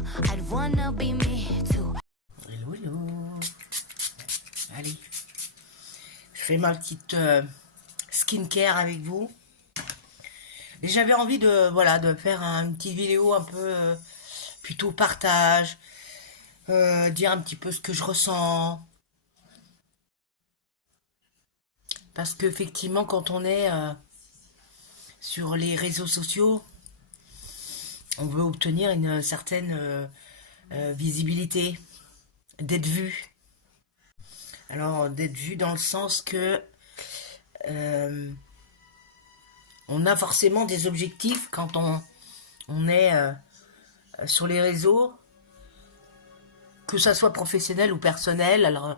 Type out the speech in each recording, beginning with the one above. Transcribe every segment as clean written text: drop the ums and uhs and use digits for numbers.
I'd wanna be me too. Hello, hello. Allez, je fais ma petite skincare avec vous. Et j'avais envie de, voilà, de faire une petite vidéo un peu plutôt partage, dire un petit peu ce que je ressens. Parce qu'effectivement, quand on est sur les réseaux sociaux, on veut obtenir une certaine visibilité, d'être vu. Alors, d'être vu dans le sens que on a forcément des objectifs quand on est sur les réseaux, que ça soit professionnel ou personnel. Alors,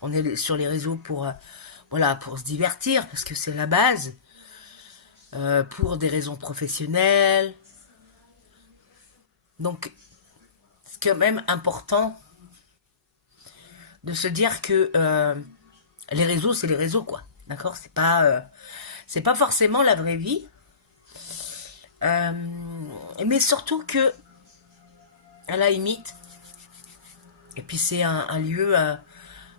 on est sur les réseaux pour, voilà, pour se divertir, parce que c'est la base, pour des raisons professionnelles. Donc, c'est quand même important de se dire que les réseaux, c'est les réseaux, quoi. D'accord? C'est pas forcément la vraie vie. Mais surtout que, à la limite, et puis c'est un lieu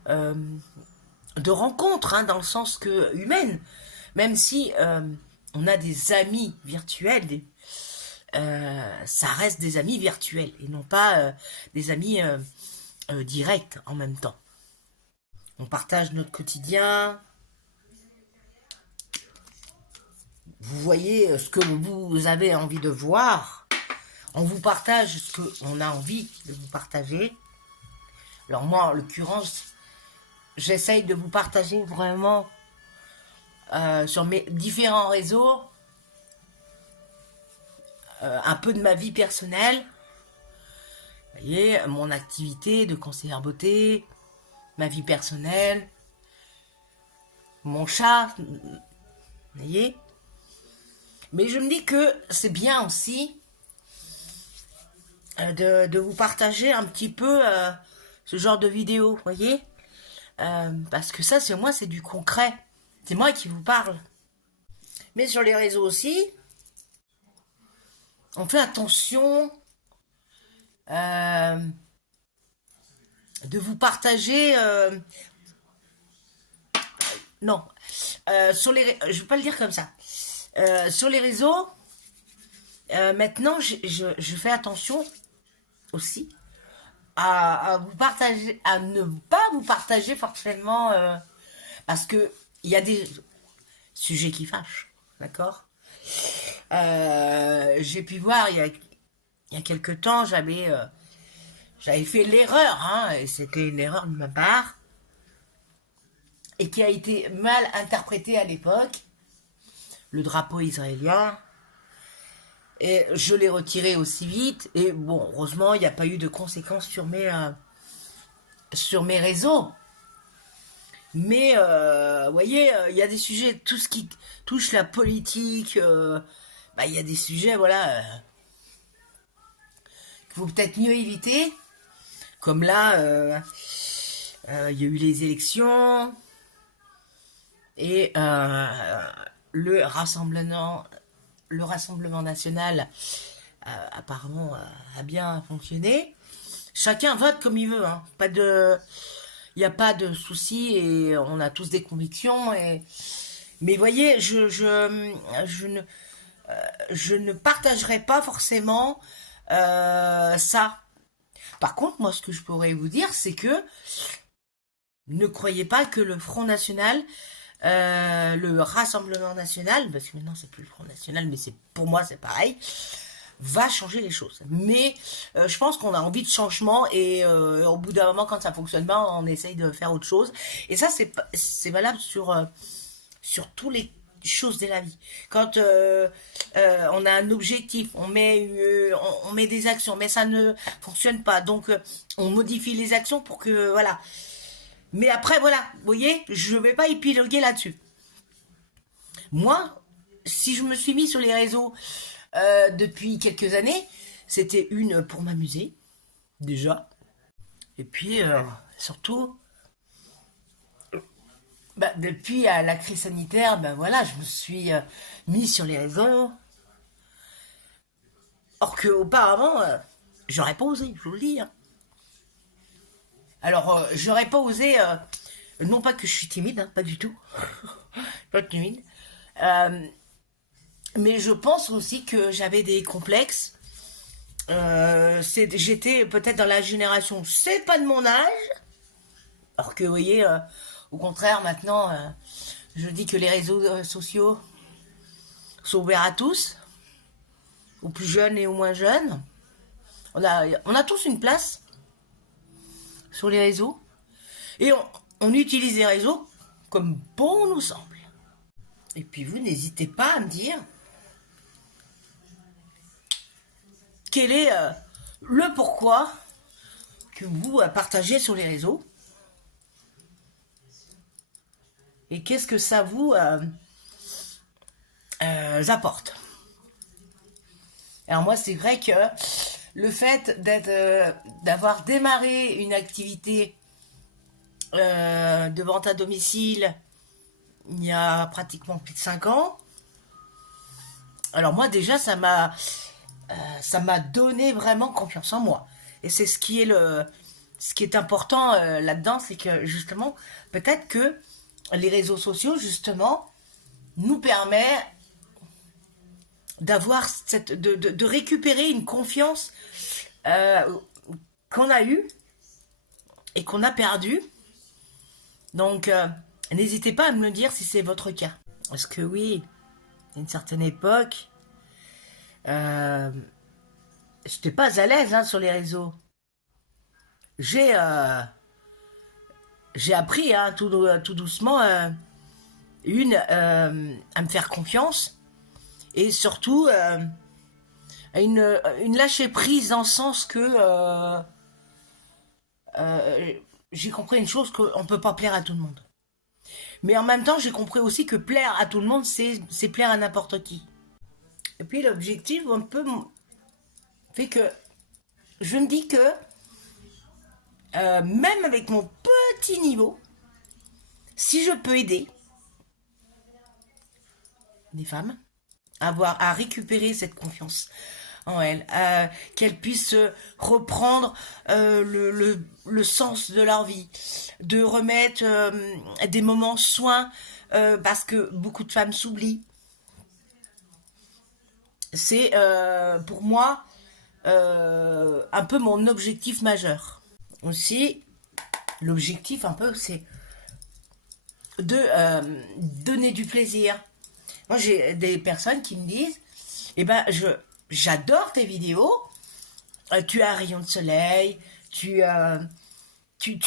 de rencontre, hein, dans le sens que humaine, même si on a des amis virtuels, ça reste des amis virtuels et non pas des amis directs en même temps. On partage notre quotidien. Vous voyez ce que vous avez envie de voir. On vous partage ce qu'on a envie de vous partager. Alors moi, en l'occurrence, j'essaye de vous partager vraiment sur mes différents réseaux un peu de ma vie personnelle. Vous voyez, mon activité de conseillère beauté, ma vie personnelle, mon chat, vous voyez. Mais je me dis que c'est bien aussi de vous partager un petit peu ce genre de vidéo, vous voyez. Parce que ça, c'est moi, c'est du concret. C'est moi qui vous parle. Mais sur les réseaux aussi, on fait attention de vous partager... non, sur les, je ne vais pas le dire comme ça. Sur les réseaux, maintenant, je fais attention aussi à vous partager, à ne pas vous partager forcément, parce que il y a des sujets qui fâchent, d'accord. J'ai pu voir il y a quelque temps, j'avais fait l'erreur, hein, et c'était une erreur de ma part, et qui a été mal interprétée à l'époque, le drapeau israélien. Et je l'ai retiré aussi vite. Et bon, heureusement, il n'y a pas eu de conséquences sur mes réseaux. Mais, vous voyez, il y a des sujets, tout ce qui touche la politique, bah, il y a des sujets, voilà, qu'il faut peut-être mieux éviter. Comme là, il y a eu les élections. Et le Rassemblement national apparemment a bien fonctionné. Chacun vote comme il veut, hein. Il n'y a pas de souci et on a tous des convictions. Mais voyez, je ne partagerai pas forcément ça. Par contre, moi, ce que je pourrais vous dire, c'est que ne croyez pas que le Front National, le Rassemblement National, parce que maintenant c'est plus le Front National, mais pour moi c'est pareil, va changer les choses. Mais je pense qu'on a envie de changement et au bout d'un moment, quand ça fonctionne pas, on essaye de faire autre chose. Et ça, c'est valable sur tous les choses de la vie. Quand on a un objectif, on met des actions, mais ça ne fonctionne pas. Donc on modifie les actions pour que, voilà. Mais après, voilà, vous voyez, je ne vais pas épiloguer là-dessus. Moi, si je me suis mis sur les réseaux depuis quelques années, c'était pour m'amuser, déjà. Et puis, surtout, bah, depuis la crise sanitaire, ben voilà, je me suis mis sur les réseaux. Or qu'auparavant, j'aurais pas osé, je vous le dis. Hein. Alors, j'aurais pas osé, non pas que je suis timide, hein, pas du tout, pas timide, mais je pense aussi que j'avais des complexes. J'étais peut-être dans la génération, c'est pas de mon âge, alors que vous voyez, au contraire, maintenant, je dis que les réseaux sociaux sont ouverts à tous, aux plus jeunes et aux moins jeunes. On a tous une place sur les réseaux. Et on utilise les réseaux comme bon nous semble. Et puis vous, n'hésitez pas à me dire quel est le pourquoi que vous partagez sur les réseaux. Et qu'est-ce que ça vous apporte. Alors moi, c'est vrai que le fait d'avoir démarré une activité de vente à domicile il y a pratiquement plus de 5 ans, alors moi déjà ça m'a donné vraiment confiance en moi. Et c'est ce qui est important là-dedans, c'est que justement, peut-être que les réseaux sociaux justement nous permettent d'avoir de récupérer une confiance qu'on a eue et qu'on a perdue. Donc, n'hésitez pas à me le dire si c'est votre cas. Parce que oui, à une certaine époque, j'étais pas à l'aise hein, sur les réseaux. J'ai appris hein, tout doucement à me faire confiance et surtout à une lâcher prise dans le sens que j'ai compris une chose, qu'on ne peut pas plaire à tout le monde. Mais en même temps, j'ai compris aussi que plaire à tout le monde, c'est plaire à n'importe qui. Et puis l'objectif, un peu, fait que je me dis que même avec mon petit niveau, si je peux aider des femmes à récupérer cette confiance en elles, qu'elles puissent reprendre le sens de leur vie, de remettre des moments soins, parce que beaucoup de femmes s'oublient. C'est pour moi un peu mon objectif majeur. Aussi, l'objectif un peu, c'est de donner du plaisir. Moi, j'ai des personnes qui me disent, eh ben, j'adore tes vidéos, tu as un rayon de soleil, tu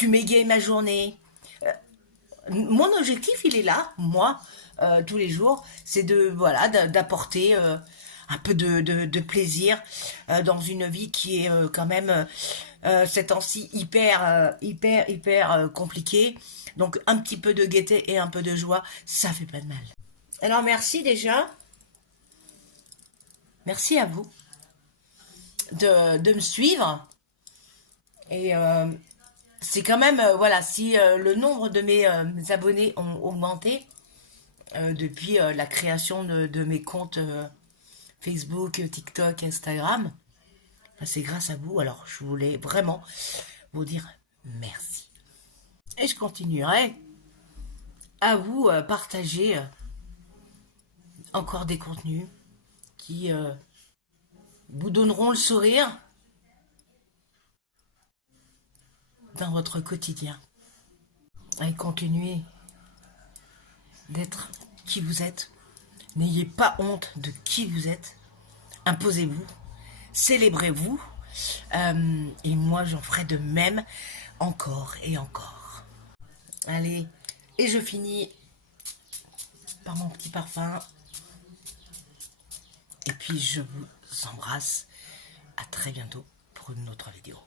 m'égayes ma journée. Mon objectif, il est là, moi, tous les jours, c'est d'apporter un peu de plaisir dans une vie qui est quand même ces temps-ci hyper compliquée. Donc un petit peu de gaieté et un peu de joie, ça fait pas de mal. Alors merci déjà. Merci à vous de me suivre. Et c'est quand même, voilà, si le nombre de mes abonnés ont augmenté depuis la création de mes comptes Facebook, TikTok, Instagram, c'est grâce à vous. Alors je voulais vraiment vous dire merci. Et je continuerai à vous partager encore des contenus qui vous donneront le sourire dans votre quotidien. Et continuez d'être qui vous êtes. N'ayez pas honte de qui vous êtes. Imposez-vous. Célébrez-vous. Et moi, j'en ferai de même encore et encore. Allez, et je finis par mon petit parfum. Et puis, je vous embrasse. À très bientôt pour une autre vidéo.